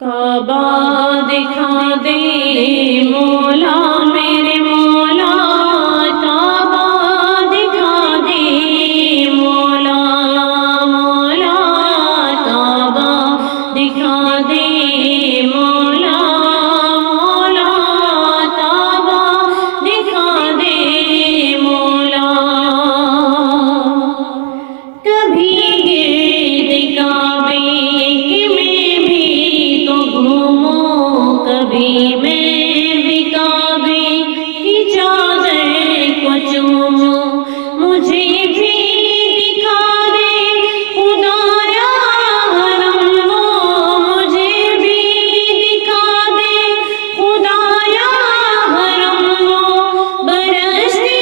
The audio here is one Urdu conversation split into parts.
کعبہ دکھا دے مولا میرے مولا، کعبہ دکھا دے مولا مولا، کعبہ دکھا دے مولا مولا، کعبہ دکھا دے مولا۔ کبھی گرد کعبے کے میں بھی تو گھومو، کبھی میں بھی کعبے کی چادر کو چومو، مجھے بھی دکھا دے خدایا حرم وہ، مجھے بھی دکھا دے خدایا حرم وہ، برستی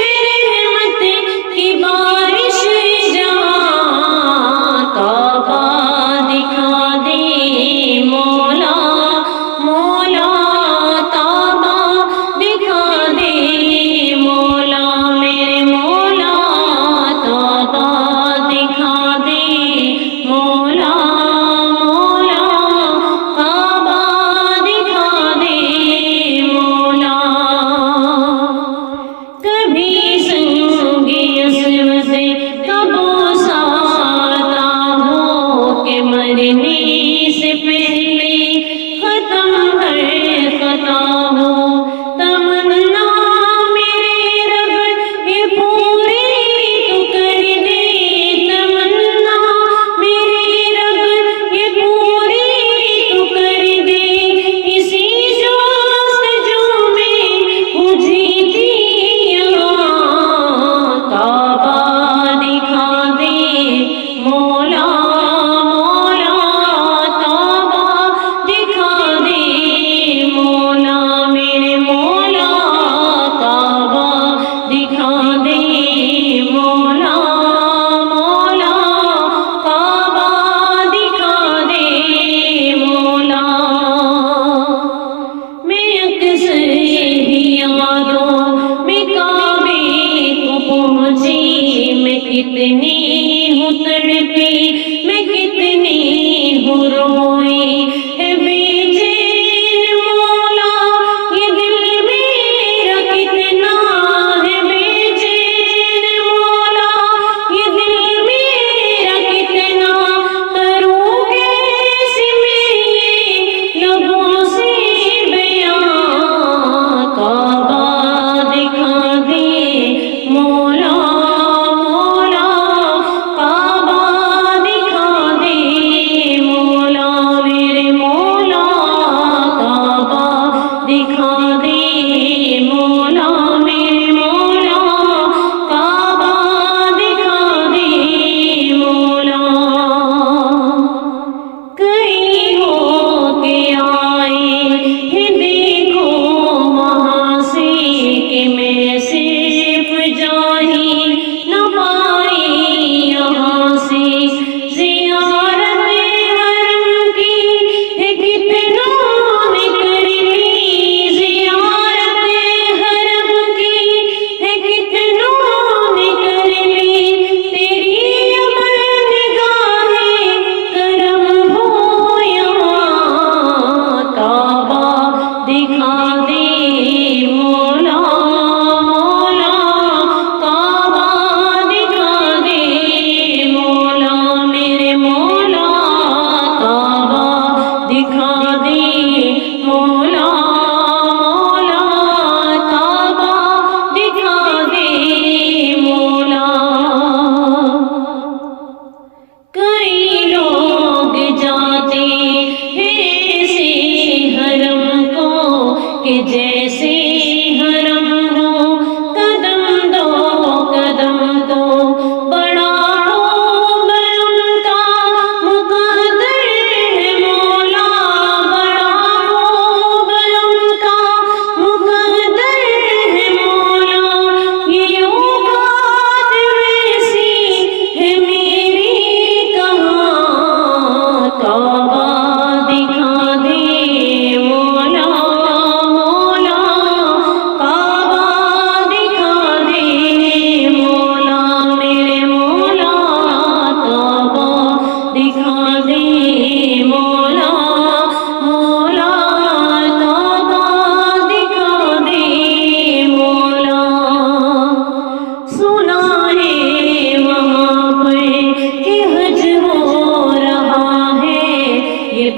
ہے رحمت کی بارش جہاں، کعبہ دکھا دے مولا مولا، کعبہ دکھا دے مولا میرے مولا، کعبہ دکھا دے مولا مولا، کعبہ دکھا دے مولا۔ کبھی سنگی اسم سے کبو ساتا ہو کہ مرنے سے پہلے ختم ہر خطا ہو، تمنا میرے رب یہ پوری تو کر دے، تمنا میرے رب یہ پوری تو کر دے، اسی جستجو میں ہوں جیتی یہاں، کعبہ دکھا دے مولا مولا، کعبہ